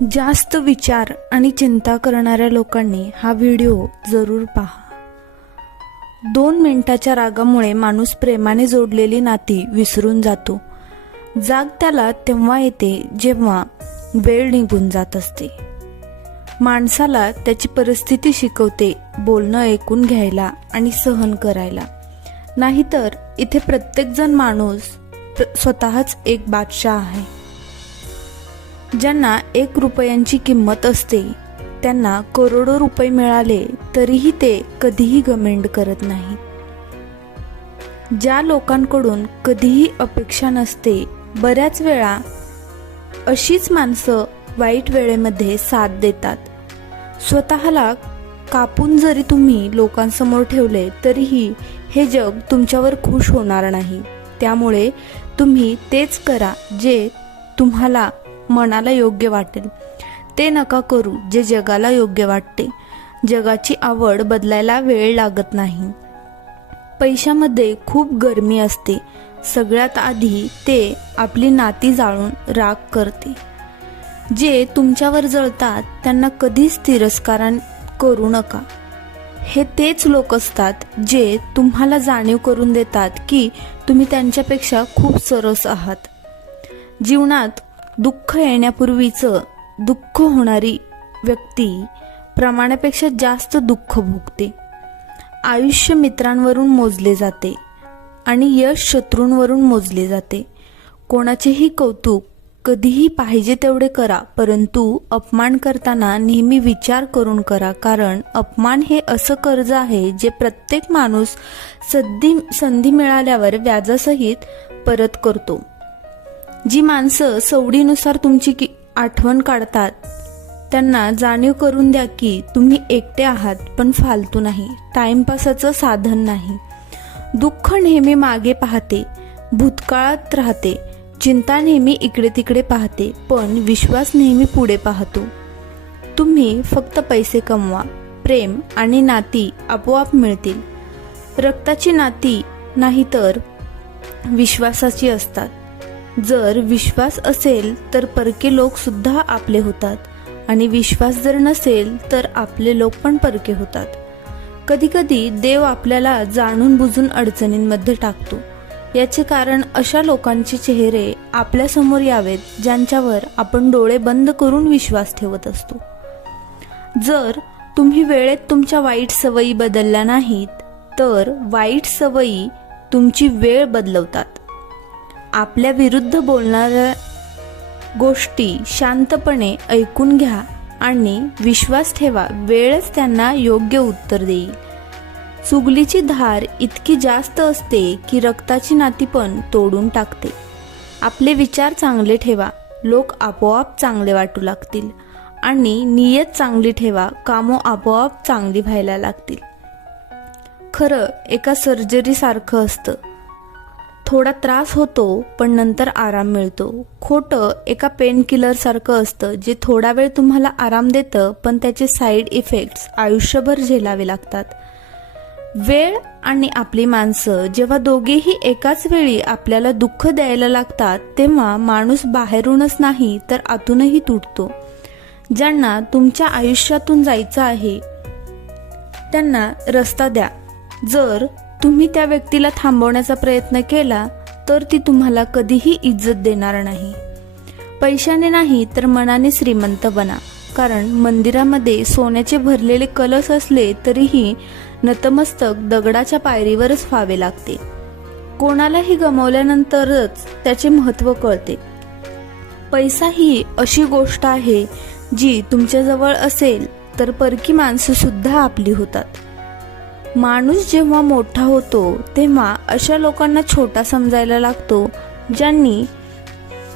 जास्त विचार आणि चिंता करणाऱ्या लोकांनी हा व्हिडिओ जरूर पहा. 2 मिनिटाच्या रागामुळे माणूस प्रेमाने जोडलेली नाती विसरून जातो. जाग त्याला तेव्हा येते जेव्हा वेळ निघून जात असते. माणसाला त्याची परिस्थिती शिकवते बोलणं ऐकून घ्यायला आणि सहन करायला. नाहीतर इथे प्रत्येकजण माणूस स्वतःच एक बादशाह आहे. ज्यांना 1 रुपयांची किंमत असते त्यांना करोडो रुपये मिळाले तरीही ते कधीही घमेंड करत नाहीत. ज्या लोकांकडून कधीही अपेक्षा नसते, बऱ्याच वेळा अशीच माणसं वाईट वेळेमध्ये साथ देतात. स्वतःला कापून जरी तुम्ही लोकांसमोर ठेवले तरीही हे जग तुमच्यावर खुश होणार नाही. त्यामुळे तुम्ही तेच करा जे तुम्हाला मनाला योग्य वाटेल. ते नका करू जे जगाला योग्य वाटते. जगाची आवड बदलायला वेळ लागत नाही. पैशामध्ये खूप गरमी असते. सगळ्यात आधी ते आपली नाती जाळून राख करते. जे तुमच्यावर जळतात त्यांना कधीच तिरस्कार करू नका. हे तेच लोक असतात जे तुम्हाला जाणीव करून देतात की तुम्ही त्यांच्यापेक्षा खूप सरस आहात. जीवनात दुःख येण्यापूर्वीच दुःख होणारी व्यक्ती प्रमाणापेक्षा जास्त दुःख भोगते. आयुष्य मित्रांवरून मोजले जाते आणि यश शत्रूंवरून मोजले जाते. कोणाचेही कौतुक कधीही पाहिजे तेवढे करा, परंतु अपमान करताना नेहमी विचार करून करा. कारण अपमान हे असं कर्ज आहे जे प्रत्येक माणूस संधी मिळाल्यावर व्याजासहित परत करतो. जी माणसं सवडीनुसार तुमची आठवण काढतात त्यांना जाणीव करून द्या की तुम्ही एकटे आहात, पण फालतू नाही, टाइमपासाचं साधन नाही. दुःख नेहमी मागे पाहते, भूतकाळात राहते. चिंता नेहमी इकडे तिकडे पाहते, पण विश्वास नेहमी पुढे पाहतो. तुम्ही फक्त पैसे कमवा, प्रेम आणि नाती आपोआप मिळतील. रक्ताची नाती नाही तर विश्वासाची असतात. जर विश्वास असेल तर परके लोक सुद्धा आपले होतात आणि विश्वास जर नसेल तर आपले लोक पण परके होतात. कधीकधी देव आपल्याला जाणून बुजून अडचणींमध्ये टाकतो. याचे कारण अशा लोकांचे चेहरे आपल्या समोर यावेत ज्यांच्यावर आपण डोळे बंद करून विश्वास ठेवत असतो. जर तुम्ही वेळेत तुमच्या वाईट सवयी बदलल्या नाहीत तर वाईट सवयी तुमची वेळ बदलवतात. आपल्या विरुद्ध बोलणाऱ्या गोष्टी शांतपणे ऐकून घ्या आणि विश्वास ठेवा, वेळच त्यांना योग्य उत्तर देईल. चुगलीची धार इतकी जास्त असते की रक्ताची नाती पण तोडून टाकते. आपले विचार चांगले ठेवा, लोक आपोआप चांगले वाटू लागतील. आणि नियत चांगली ठेवा, कामं आपोआप चांगली व्हायला लागतील. खरं एका सर्जरी सारखं असतं. थोडा त्रास होतो पण नंतर आराम मिळतो. खोटं एका पेन किलर सारखं असतं जे थोडा वेळ तुम्हाला आराम देतं, पण त्याचे साईड इफेक्ट्स आयुष्यभर झेलावे लागतात. वेळ आणि आपली माणसं जेव्हा दोघेही एकाच वेळी आपल्याला दुःख द्यायला लागतात तेव्हा माणूस बाहेरूनच नाही तर आतूनही तुटतो. ज्यांना तुमच्या आयुष्यातून जायचं आहे त्यांना रस्ता द्या. जर तुम्ही त्या व्यक्तीला थांबवण्याचा प्रयत्न केला तर ती तुम्हाला कधीही इज्जत देणार नाही. पैशाने नाही तर मनाने श्रीमंत बना. कारण मंदिरामध्ये सोन्याचे भरलेले कलश असले तरीही नतमस्तक दगडाच्या पायरीवरच व्हावे लागते. कोणालाही गमावल्यानंतरच त्याचे महत्त्व कळते. पैसा ही अशी गोष्ट आहे जी तुमच्याजवळ असेल तर परकी माणसं सुद्धा आपली होतात. माणूस जेव्हा मोठा होतो तेव्हा अशा लोकांना छोटा समजायला लागतो ज्यांनी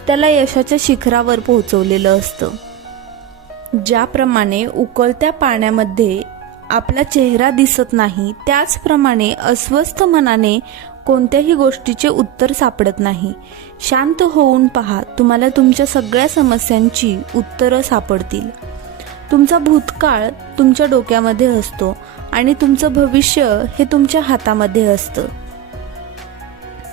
त्याला यशाच्या शिखरावर पोहोचवलेलं असतं. ज्याप्रमाणे उकळत्या पाण्यामध्ये आपला चेहरा दिसत नाही, त्याचप्रमाणे अस्वस्थ मनाने कोणत्याही गोष्टीचे उत्तर सापडत नाही. शांत होऊन पहा, तुम्हाला तुमच्या सगळ्या समस्यांची उत्तरं सापडतील. तुमचा भूतकाळ तुमच्या डोक्यामध्ये असतो आणि तुमचं भविष्य हे तुमच्या हातामध्ये असतं.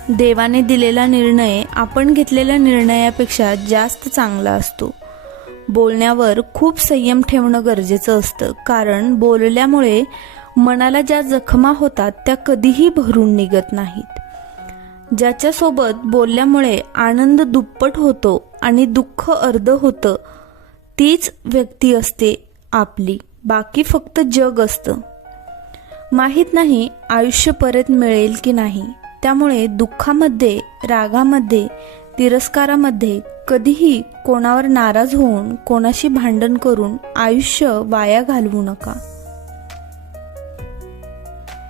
देवाने दिलेला निर्णय आपण घेतलेल्या निर्णयापेक्षा जास्त चांगला असतो. बोलण्यावर खूप संयम ठेवणं गरजेचं असतं, कारण बोलल्यामुळे मनाला ज्या जखमा होतात त्या कधीही भरून निघत नाहीत. ज्याच्यासोबत बोलल्यामुळे आनंद दुप्पट होतो आणि दुःख अर्ध होतं, तीच व्यक्ती असते आपली, बाकी फक्त जग असतं. माहीत नाही आयुष्य परत मिळेल की नाही, त्यामुळे दुःखामध्ये, रागामध्ये, तिरस्कारामध्ये कधीही कोणावर नाराज होऊन, कोणाशी भांडण करून आयुष्य वाया घालवू नका.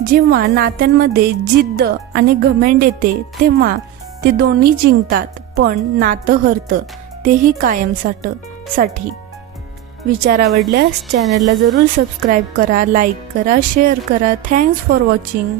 जेव्हा नात्यांमध्ये जिद्द आणि घमेंड येते तेव्हा ते दोन्ही जिंकतात, पण नातं हरतं, तेही कायमसाठी. विचार आवडल्यास चॅनलला जरूर सबस्क्राईब करा, लाईक करा, शेअर करा. Thanks for watching.